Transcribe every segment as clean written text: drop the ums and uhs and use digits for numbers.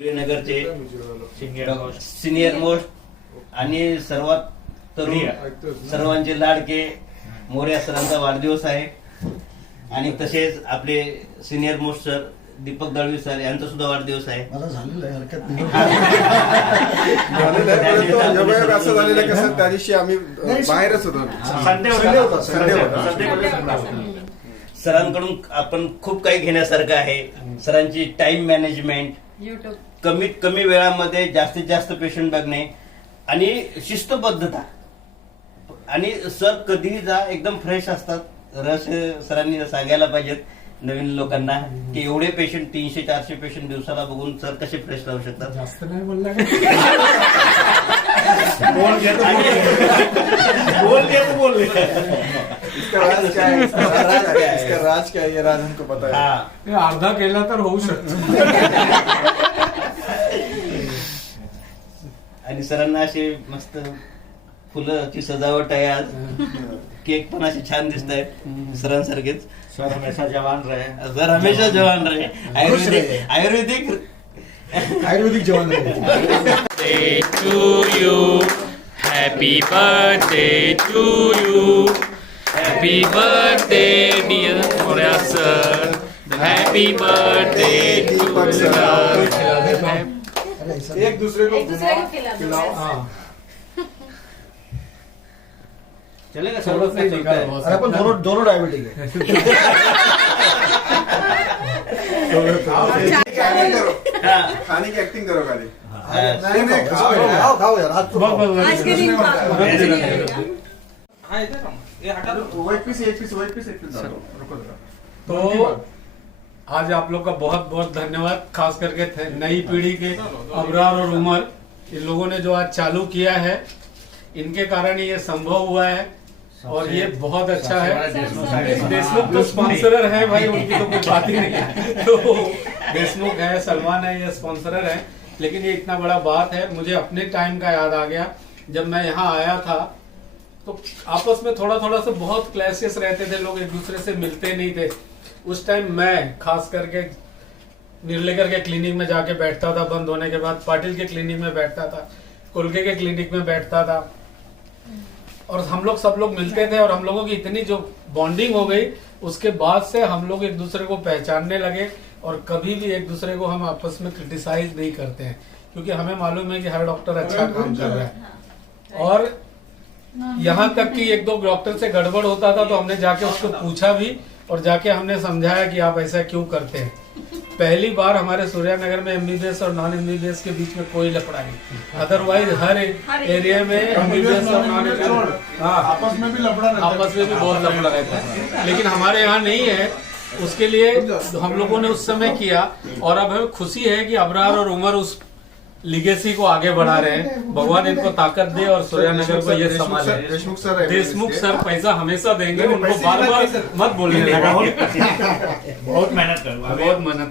नगरचे senior most आणि सर्वात तरुण सर्वांचे लाडके मोर्या सरांचा वाढदिवस आहे आणि तसेच आपले सिनियर मोस्ट सर दीपक दळवी सर यांचा सुद्धा वाढदिवस आहे. मला झालेलं आहे, हरकत नाही. असं झालेलं कसं त्या दिवशी आम्ही बाहेरच होतो. सरांकडून आपण खूप काही घेण्यासारखं आहे. सरांची टाइम मॅनेजमेंट, कमीत कमी वेळामध्ये जास्तीत जास्त पेशंट बघणे आणि शिस्तबद्धता. आणि सर कधीही जा एकदम फ्रेश असतात. रहस्य सरांनी सांगायला पाहिजेत नवीन लोकांना की एवढे पेशंट 300-400 पेशंट दिवसाला बघून सर कसे फ्रेश राहू शकतात. जास्त नाही बोलला बोलले इसका राज क्या है ये राज हमको पता है. अर्धा केला तर होऊ शकतो. आणि सरांना असे मस्त फुलाची सजावट आहे. आज केक पण असे छान दिसत आहेत सरांसारखेच. सर हमेशा जवान रहे. सर हमेशा जवान रहे. आयुर्वेदिक जवान birthday to you. Happy birthday to you. Happy birthday dear Moria sir. Happy birthday to you. एक दूसरे को खिलाओ. चलेगा अरे पण दोनों डायबिटिक है. खाने की एक्टिंग करो खाली. नहीं नहीं खाओ यार. आज तो तो आज आप लोग का बहुत बहुत धन्यवाद. खास करके नई पीढ़ी के अबरार और उमर, इन लोगों ने जो आज चालू किया है, इनके कारण ये संभव हुआ है और ये बहुत अच्छा है. देशमुख तो स्पॉन्सरर है भाई, उनकी तो कोई बात ही नहीं है. तो देशमुख है, सलमान है, ये स्पॉन्सरर है. लेकिन ये इतना बड़ा बात है. मुझे अपने टाइम का याद आ गया जब मैं यहाँ आया था, तो आपस में थोड़ा थोड़ा सा बहुत क्लैशेस रहते थे. लोग एक दूसरे से मिलते नहीं थे. उस टाइम मैं खास करके निर्लेकर के क्लिनिक में जाके बैठता था. बंद होने के बाद पाटिल के क्लिनिक में बैठता था, कुलके के क्लिनिक में बैठता था. और हम लोग सब लोग मिलते थे और हम लोगों की इतनी जो बॉन्डिंग हो गई, उसके बाद से हम लोग एक दूसरे को पहचानने लगे और कभी भी एक दूसरे को हम आपस में क्रिटिसाइज नहीं करते हैं, क्योंकि हमें मालूम है कि हर डॉक्टर अच्छा काम कर रहा है. और यहाँ तक कि एक दो डॉक्टर से गड़बड़ होता था तो हमने जाके उसको पूछा भी और जाके हमने समझाया कि आप ऐसा क्यों करते हैं. पहली बार हमारे सूर्यानगर में एमबीबीएस और नॉन एमबीबीएस के बीच में कोई लफड़ा नहीं. अदरवाइज हर एरिया में एमबीबीएस और नॉन आपस में भी लफड़ा रहता है. आपस में भी बहुत लफड़ा रहता है, लेकिन हमारे यहाँ नहीं है. उसके लिए हम लोगों ने उस समय किया और अब हमें खुशी है कि अबरार और उमर उस लिगेसी को आगे बढ़ा रहे हैं. भगवान इनको ताकत दे और सूर्यानगर को ये संभाले. देशमुख सर पैसा हमेशा देंगे, उनको बार बार मत बोलने लगा. बहुत मेहनत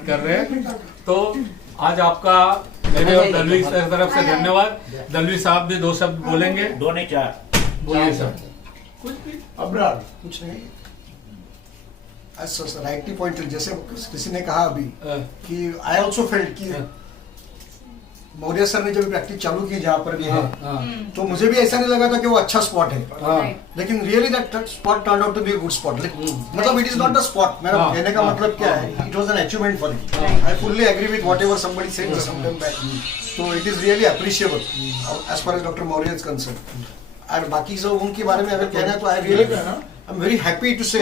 कर रहे हैं. तो आज आपका मेरे और दलवी सर तरफ से धन्यवाद. दलवी साहब भी दो शब्द बोलेंगे. 2 नहीं 4. बोलिए सर. अबरार कुछ नहीं. राइटली पॉइंटेड, जैसे किसी ने कहा अभी कि आई ऑल्सो फेल्ट कि मौर्य सर ने जब प्रैक्टिस चालू की जहाँ पर भी है, तो मुझे भी ऐसा नहीं लगा था कि वो अच्छा स्पॉट है. लेकिन really that spot turn out to be a good spot. मतलब it is not the spot. मेरा कहने का मतलब क्या है, it was an achievement for me. I fully agree with whatever somebody said some time back. So it is really appreciable as far as Dr. Maurya is concerned. और बाकी सब उनके बारे में अगर कहना है तो I'm very happy to say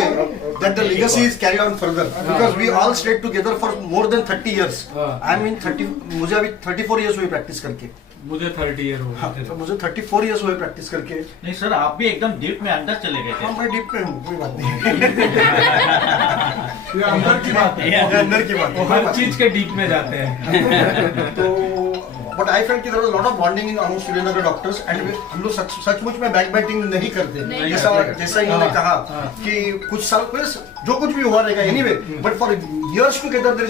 that the legacy is carried on further because we all stayed together for more than 30 years. I'm in 30. मुझे अभी 34 years हुए प्रैक्टिस करके. मुझे 30 ईयर हो गए. तो मुझे 34 years हुए प्रैक्टिस करके. नहीं सर, आप भी एकदम डीप में अंदर चले गए थे. हाँ, मैं डीप में हूँ, कोई बात नहीं. ये अंदर की बात है. अंदर की बात. वो हर चीज के डीप में जाते हैं. तो बट आई फेल्ट कि there was lot of bonding in among Srinagar doctors and हम लोग सचमुच में बैक बाइटिंग नहीं करते. जैसा इन्होंने कहा कि कुछ साल पहले जो कुछ भी हुआ रहेगा anyway, but for years together there